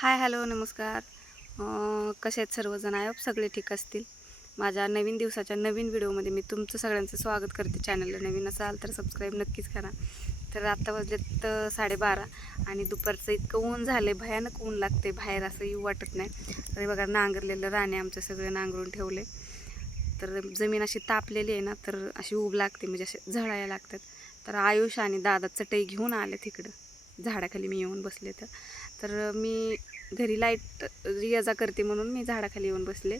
Hi hello नमस्कार. कसे आहेत सर्वजण? आय होप सगळे ठीक असतील. माझ्या नवीन दिवसाच्या नवीन व्हिडिओमध्ये मी तुमचं सगळ्यांचं स्वागत करते. चॅनलला नवीन असाल तर सबस्क्राईब नक्कीच करा. तर आत्ता वाजलेत 12:30 आणि दुपारचं इतकं ऊन झालं आहे, भयानक ऊन लागते, बाहेर असं येऊ वाटत नाही. तरी बघा नांगरलेलं राणे आमचं सगळं नांगरून ठेवले. तर जमीन अशी तापलेली आहे ना, तर अशी ऊब लागते, म्हणजे असे झळायला लागतात. तर आयुष आणि दादा चटई घेऊन आले तिकडं झाडाखाली मी येऊन बसले. तर मी घरी लाईट ये करते म्हणून मी झाडाखाली येऊन बसले.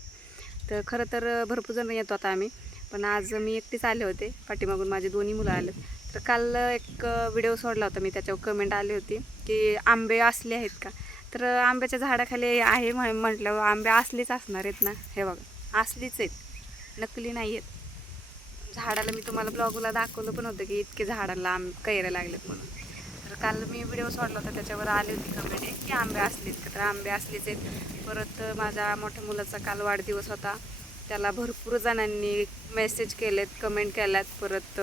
तर खरं तर भरपूर जण येतो आता आम्ही, पण आज मी एकटीच आले होते. पाठीमागून माझे दोन्ही मुलं आले. तर काल एक व्हिडिओ सोडला होता मी, त्याच्यावर कमेंट आली होती की आंबे असले आहेत का. तर आंब्याच्या झाडाखाली आहे म्हटलं, आंबे असलेच असणार आहेत ना. हे बघा असलीच आहेत, नकली नाही आहेत. झाडाला मी तुम्हाला ब्लॉगला दाखवलं पण होतं की इतके झाडाला कैऱ्या लागलेत म्हणून. तर काल मी व्हिडिओ सोडला होता, त्याच्यावर आली होती कमेंट की आंबे असलेत का. तर आंबे असलेच आहेत. परत माझ्या मोठ्या मुलाचा काल वाढदिवस होता, त्याला भरपूर जणांनी मेसेज केलेत, कमेंट केल्यात, परत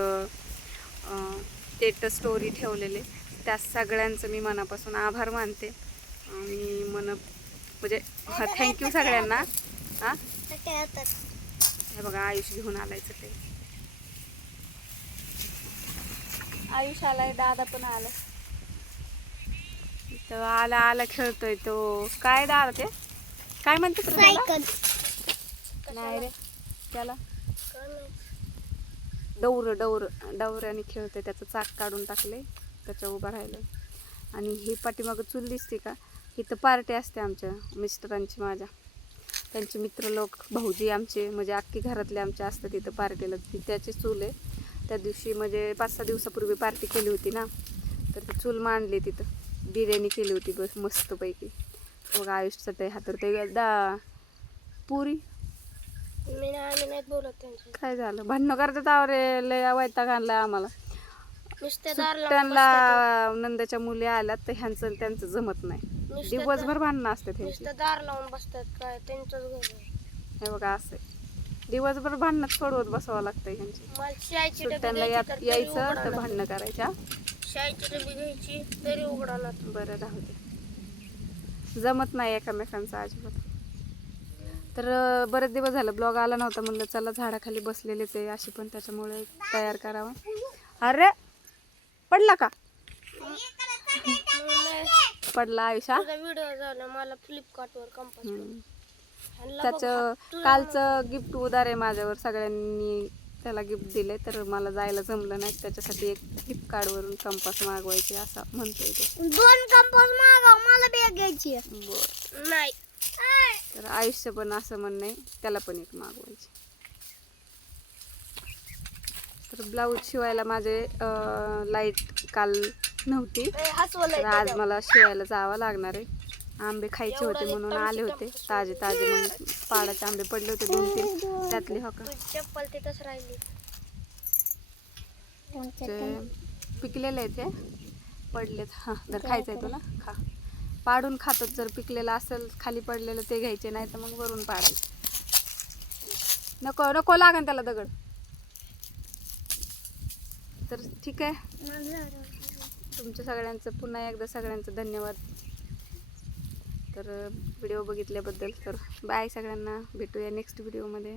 स्टेटस स्टोरी ठेवलेले. त्या सगळ्यांचं मी मनापासून आभार मानते. आणि म्हणजे थँक्यू सगळ्यांना. हां हे बघा आयुष घेऊन आलायचं ते, आयुष आलाय, दादा पण आलाय. तर आला आला खेळतोय तो. काय दादा ते काय म्हणते सायकल? नाही रे, त्याला डवऱ्याने खेळतोय. त्याचं चाक काढून टाकले, त्याच्या उभं राहिलं. आणि ही पाठीमागं चूल दिसते का, इथं पार्टी असते आमच्या मिस्टरांची, माझ्या त्यांचे मित्र लोक, भाऊजी आमचे, म्हणजे अख्खी घरातले आमचे असतात तिथं पार्टीला. ती त्याची चूल आहे. त्या दिवशी म्हणजे 5-6 दिवसापूर्वी पार्टी केली होती ना, तर ती चूल मांडली, तिथं बिर्याणी केली होती बस मस्तपैकी. बघा आयुष्याचं ते हातरते पुरी. मी नाही बोलत. काय झालं, भांडणं करतात आवरे, लय वैताग आणलाय आम्हाला. त्यांना नंदाच्या मुली आल्यात तर ह्यांचं त्यांचं जमत नाही, दिवसभर भांडणं असतात. दार लावून बसतात काय त्यांचंच घर. हे बघा असं दिवसभर भांडणं सोडवत बसावं लागतंय ह्यांची. त्यांना यायचं तर भांडणं करायच्या. शाळेची डबी घ्यायची तरी उघडा ना. बरं राहू दे, जमत नाही एकमेकांचं अजिबात. तर बरेच दिवस झालं ब्लॉग आला नव्हता, म्हणलं चला झाडाखाली बसलेलेच आहे अशी, पण त्याच्यामुळे तयार करावं. अरे पडला का? पडला आयुषा. व्हिडिओ झाला मला फ्लिपकार्टवर कंपास. त्याचं कालचं गिफ्ट उधार आहे माझ्यावर, सगळ्यांनी त्याला गिफ्ट दिले. तर मला जायला जमलं नाही, त्याच्यासाठी एक फ्लिपकार्टवरून कंपास मागवायचे असं म्हणतोय ते. 2 कंपास मागव, मला बॅग घ्यायची. बरं नाही. तर आयुष्य पण असं म्हणणं आहे, त्याला पण एक मागवायचे. तर ब्लाऊज शिवायला माझे लाईट काल नव्हती, तर आज मला शिवायला जावं लागणार आहे. आंबे खायचे होते म्हणून आले होते, ताजे मग पाडाचे आंबे पडले होते 2-3, त्यातले हो का चप्पल तिथंच राहिली. पिकलेले आहेत हे, पडलेत. हां जर खायचं आहे तुला खा, पाडून खातात. जर पिकलेलं असेल खाली पडलेलं ते घ्यायचे, नाही तर मग वरून पाडायचे. नको लागेल त्याला दगड. तर ठीक आहे, तुमच्या सगळ्यांचं पुन्हा एकदा सगळ्यांचं धन्यवाद. तर व्हिडिओ बघितल्याबद्दल. तर बाय सगळ्यांना, भेटूया नेक्स्ट व्हिडिओमध्ये.